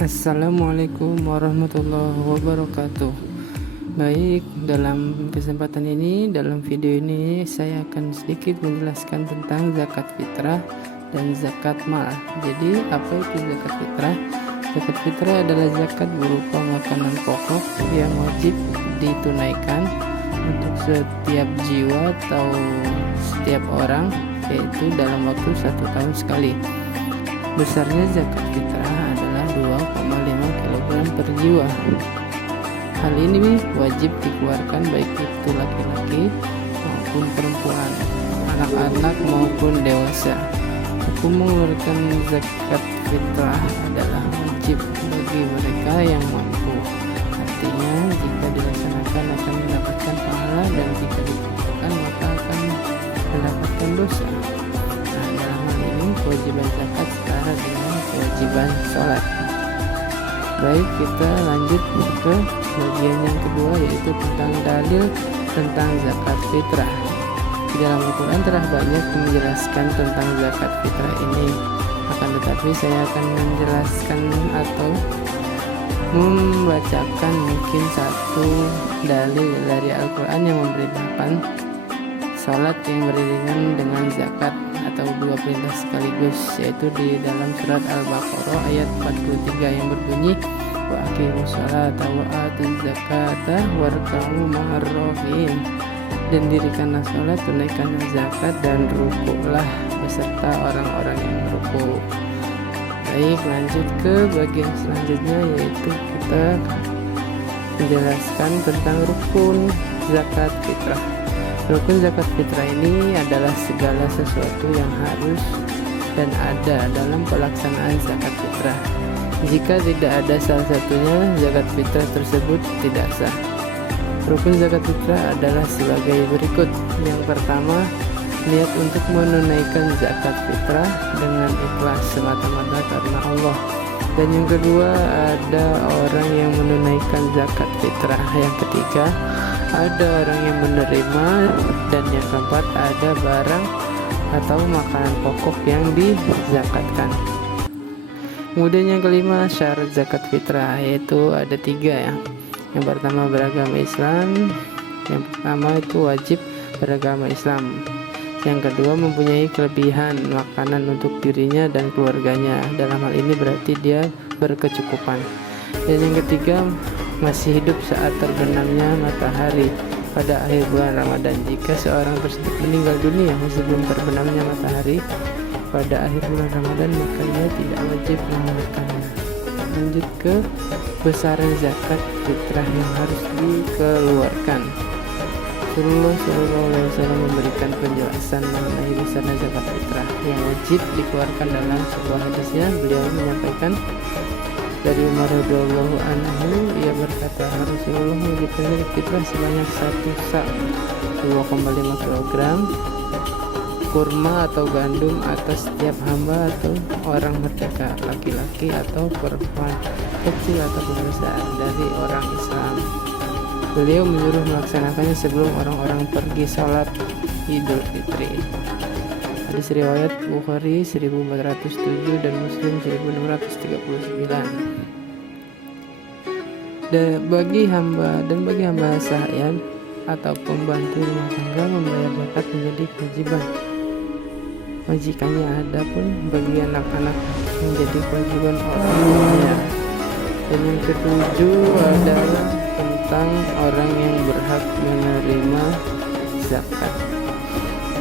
Assalamualaikum warahmatullahi wabarakatuh. Baik, dalam kesempatan ini, dalam video ini saya akan sedikit menjelaskan tentang zakat fitrah dan zakat mal. Jadi, apa itu zakat fitrah? Zakat fitrah adalah zakat berupa makanan pokok yang wajib ditunaikan untuk setiap jiwa atau setiap orang, yaitu dalam waktu 1 tahun sekali. Besarnya zakat fitrah adalah 2,5 kg per jiwa. Hal ini wajib dikeluarkan baik itu laki-laki maupun perempuan, anak-anak maupun dewasa. Hukum mengeluarkan zakat fitrah adalah wajib bagi mereka yang mampu. Artinya, jika dilaksanakan akan mendapatkan pahala, dan jika ditinggalkan maka akan mendapatkan dosa. Nah, dalam hal ini kewajiban zakat setara dengan kewajiban sholat. Baik, kita lanjut ke bagian yang kedua, yaitu tentang dalil tentang zakat fitrah. Di dalam Al-Quran telah banyak menjelaskan tentang zakat fitrah ini, akan tetapi saya akan menjelaskan atau membacakan mungkin satu dalil dari Al-Quran yang memberitakan salat yang beriringan dengan zakat atau dua perintah sekaligus, yaitu di dalam surat Al-Baqarah ayat 43 yang berbunyi wa aqimus sholata wa atuz zakata warka'u ma'ar raki'in, dan dirikanlah sholat, tunaikanlah zakat, dan rukuklah beserta orang-orang yang ruku. Baik, lanjut ke bagian selanjutnya, yaitu kita menjelaskan tentang rukun zakat fitrah. Rukun zakat fitrah ini adalah segala sesuatu yang harus dan ada dalam pelaksanaan zakat fitrah. Jika tidak ada salah satunya, zakat fitrah tersebut tidak sah. Rukun zakat fitrah adalah sebagai berikut. Yang pertama, niat untuk menunaikan zakat fitrah dengan ikhlas semata-mata karena Allah. Dan yang kedua, ada orang yang menunaikan zakat fitrah. Yang ketiga, ada orang yang menerima. Dan yang keempat, ada barang atau makanan pokok yang dizakatkan. Kemudian yang kelima, syarat zakat fitrah, yaitu ada 3 ya. Yang pertama, beragama Islam. Yang pertama itu wajib beragama Islam. Yang kedua, mempunyai kelebihan makanan untuk dirinya dan keluarganya. Dalam hal ini berarti dia berkecukupan. Dan yang ketiga, masih hidup saat terbenamnya matahari pada akhir bulan Ramadan. Jika seorang tersebut meninggal dunia sebelum terbenamnya matahari pada akhir bulan Ramadan, maka ia tidak wajib menunaikannya. Lanjut ke besaran zakat fitrah yang harus dikeluarkan. Rasulullah SAW memberikan penjelasan mengenai besaran zakat fitrah yang wajib dikeluarkan dalam sebuah hadisnya. Beliau menyampaikan dari Umar radhiyallahu anhu, ia berkata, Rasulullah memberikan zakat fitrah sebanyak 1 sa' 2,5 kg kurma atau gandum atas setiap hamba atau orang merdeka, laki-laki atau perempuan, kecil atau besar, dari orang Islam. Beliau menyuruh melaksanakannya sebelum orang-orang pergi salat Idul Fitri. Hadis riwayat Bukhari 1407 dan Muslim 1639. Bagi hamba sahaya atau pembantu rumah tangga, membayar zakat menjadi kewajiban majikannya. Adapun bagi anak-anak menjadi kewajiban orang tuanya. Dan yang ketujuh adalah tentang orang yang berhak menerima zakat.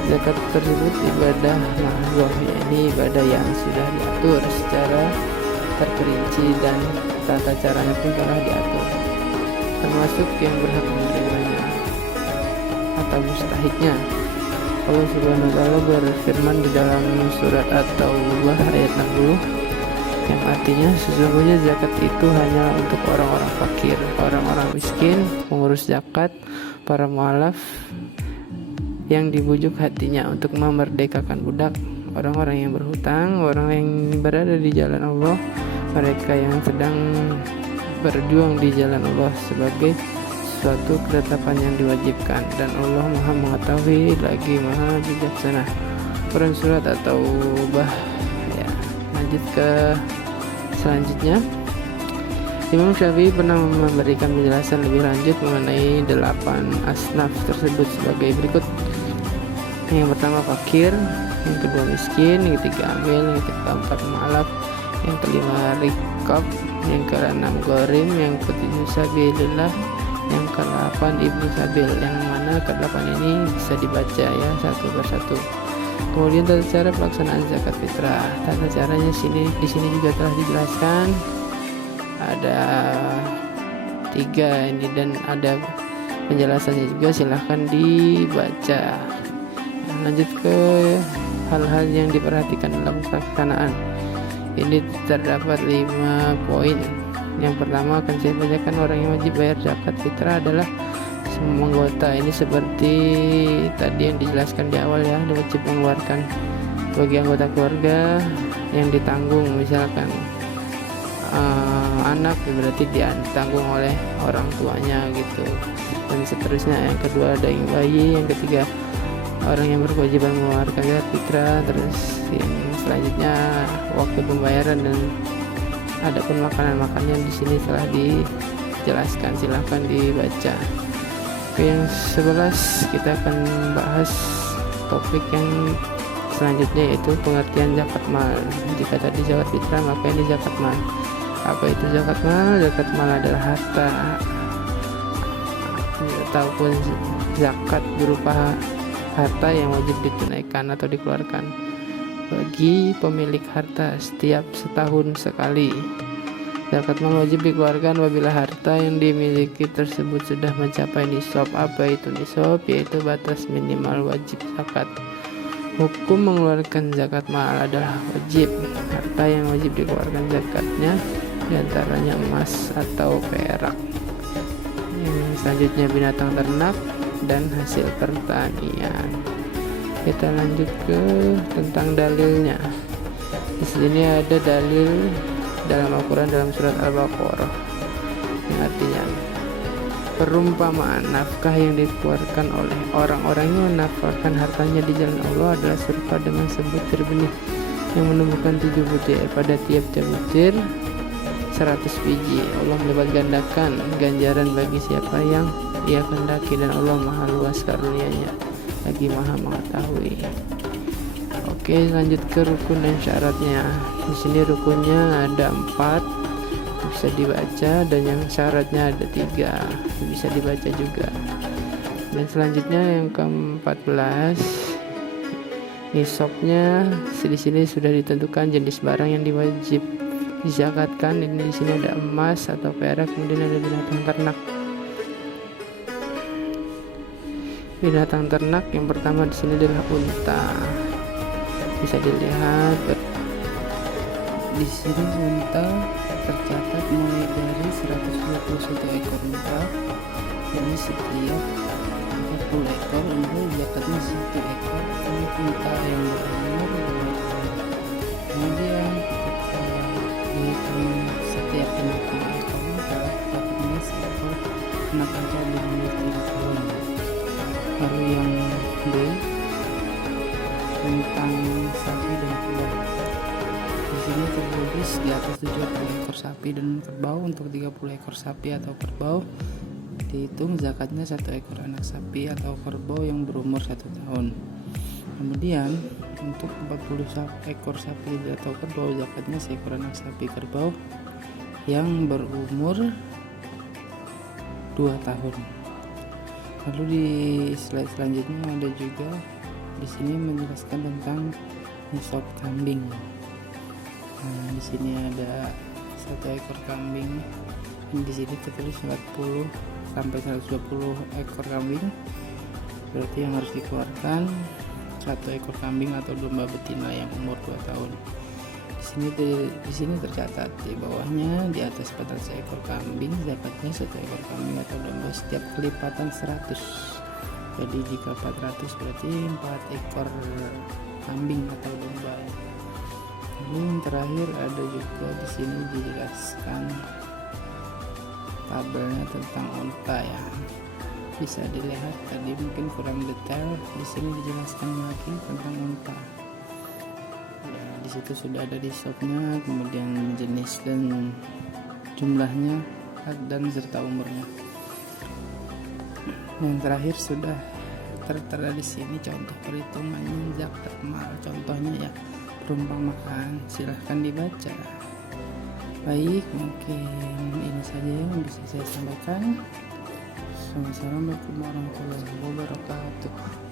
Zakat tersebut ibadah mahdoh, yakni ibadah yang sudah diatur secara terperinci dan tata caranya pun telah diatur, termasuk yang berhak menerimanya atau mustahiknya. Allah Subhanahu wa Ta'ala berfirman di dalam surat At-Taubah ayat 60, yang artinya sesungguhnya zakat itu hanya untuk orang-orang fakir, orang-orang miskin, pengurus zakat, para mu'alaf yang dibujuk hatinya untuk memerdekakan budak, orang-orang yang berhutang, orang yang berada di jalan Allah, mereka yang sedang berjuang di jalan Allah sebagai suatu ketetapan yang diwajibkan, dan Allah Maha mengetahui lagi Maha bijaksana. Quran surat At-Taubah ya. Lanjut ke selanjutnya, Imam Syafi'i pernah memberikan penjelasan lebih lanjut mengenai 8 asnaf tersebut sebagai berikut. Yang pertama fakir, yang kedua miskin, yang ketiga amil, yang keempat mu'alaf, yang kelima rikab, yang keenam gorim, yang ketujuh sabilillah, yang ke-8 ibnu sabil. Yang mana ke-8 ini bisa dibaca ya satu persatu. Kemudian tata cara pelaksanaan zakat fitrah. Tata caranya di sini juga telah dijelaskan. Ada 3 ini dan ada penjelasannya juga, silahkan dibaca. Lanjut ke hal-hal yang diperhatikan dalam pelaksanaan. Ini terdapat 5 poin. Yang pertama akan saya bacakan, orang yang wajib bayar zakat fitrah adalah semua anggota. Ini seperti tadi yang dijelaskan di awal ya, wajib mengeluarkan bagi anggota keluarga yang ditanggung, misalkan anak berarti ditanggung oleh orang tuanya gitu, dan seterusnya. Yang kedua daging bayi, yang ketiga orang yang berkewajiban mengeluarkan zakat fitrah, terus yang selanjutnya waktu pembayaran, dan ada pun makanan-makanan di sini telah dijelaskan, silahkan dibaca. Oke, yang 11 kita akan bahas topik yang selanjutnya, yaitu pengertian zakat mal. Jika tadi zakat fitrah, maka ini zakat mal. Apa itu zakat mal? Zakat mal adalah harta ataupun zakat berupa harta yang wajib ditunaikan atau dikeluarkan bagi pemilik harta setiap setahun sekali. Zakat mal wajib dikeluarkan apabila harta yang dimiliki tersebut sudah mencapai nisab. Apa itu nisab? Yaitu batas minimal wajib zakat. Hukum mengeluarkan zakat mal adalah wajib. Harta yang wajib dikeluarkan zakatnya diantaranya emas atau perak. Yang selanjutnya binatang ternak dan hasil pertanian. Kita lanjut ke tentang dalilnya. Di sini ada dalil dalam Al-Quran dalam surat Al-Baqarah yang artinya perumpamaan nafkah yang dikeluarkan oleh orang-orang yang menafkahkan hartanya di jalan Allah adalah serupa dengan sebutir benih yang menumbuhkan 7 butir, pada tiap-tiap butir 100 biji. Allah melipat gandakan ganjaran bagi siapa yang Ia kehendaki, dan Allah maha luas karunia-Nya lagi maha mengetahui. Oke, lanjut ke rukun dan syaratnya. Di sini rukunnya ada 4, bisa dibaca, dan yang syaratnya ada 3, bisa dibaca juga. Dan selanjutnya yang ke-14, nisabnya di sini sudah ditentukan jenis barang yang diwajib dizakatkan. Ini di sini ada emas atau perak, kemudian ada binatang ternak. Binatang ternak yang pertama di sini adalah unta. Bisa dilihat di sini unta tercatat mulai dari 121 ekor unta. Jadi setiap 40 ekor untuk zakatnya 1 ekor unta yang berumur 2 tahun. Kemudian ketika dihitung setiap 50 ekor unta, zakatnya 1 anak unta berumur 3 tahun. Lalu yang B tentang sapi dan kerbau. Di sini tertulis di atas 70 ekor sapi dan kerbau. Untuk 30 ekor sapi atau kerbau dihitung zakatnya 1 ekor anak sapi atau kerbau yang berumur 1 tahun. Kemudian untuk 40 ekor sapi atau kerbau zakatnya 1 ekor anak sapi kerbau yang berumur 2 tahun. Lalu di slide selanjutnya ada juga di sini menjelaskan tentang nisab kambing. Nah, di sini ada 1 ekor kambing. Di sini tertulis 40 sampai 120 ekor kambing. Berarti yang harus dikeluarkan 1 ekor kambing atau domba betina yang umur 2 tahun. Di sini tercatat di bawahnya, di atas 400 ekor kambing zakatnya 1 ekor kambing atau domba setiap kelipatan 100. Jadi jika 400 berarti 4 ekor kambing atau domba. Lalu yang terakhir ada juga di sini dijelaskan tabelnya tentang unta ya. Bisa dilihat tadi mungkin kurang detail, di sini dijelaskan lagi tentang unta. Di situ sudah ada nisabnya, kemudian jenis dan jumlahnya dan serta umurnya. Yang terakhir sudah tertera di sini contoh perhitungannya zakat mal. Contohnya ya, perumpamaan, silahkan dibaca. Baik, mungkin ini saja yang bisa saya sampaikan. Assalamualaikum warahmatullahi wabarakatuh.